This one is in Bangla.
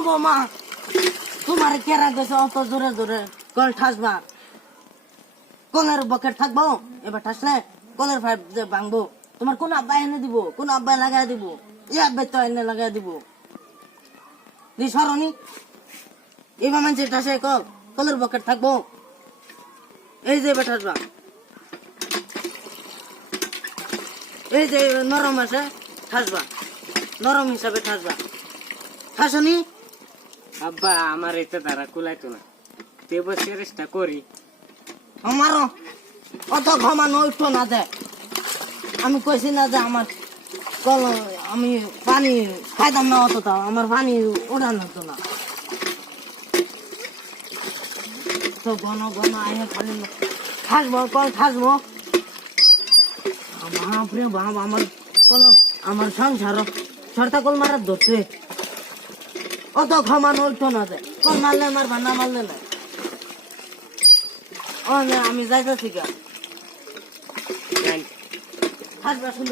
বৌমা তোমার কেরা গেছে অত জোরে জোরে কল ঠাসবা কলের বকেট থাকবো এবার ঠাসলে কলের পাইপ যে ভাঙবো তোমার কোন আব্বা এনে দিব কোন আব্বা লাগাই দিব এই আব্বাই তো এনে লাগাই দিব দি সরনি এবার মানুষের ঠাসে কল কলের বকেট থাকবো এই যে এবার ঠাসবা এই যে নরম আছে ঠাসবা নরম হিসাবে ঠাসবা ঠাসনি আব্বা আমার এটা দ্বারা কুলাইতো না দেব চেষ্টা করি আমারও অত ঘমানো উঠো না দে আমি কইছি না যে আমার কল আমি পানি খাইতাম না অতটা আমার পানি ওঠানো হতো না তো ঘন ঘন আয় খালি খাসবো কল খাসবো বাপরে বাপ আমার কল আমার সংসার সরতা কল মারার ধরছে অত ঘমানো উঠো না দে কল মারলে মারবা না মারলে না আমি যাইতেছি গা যাই। হাসবা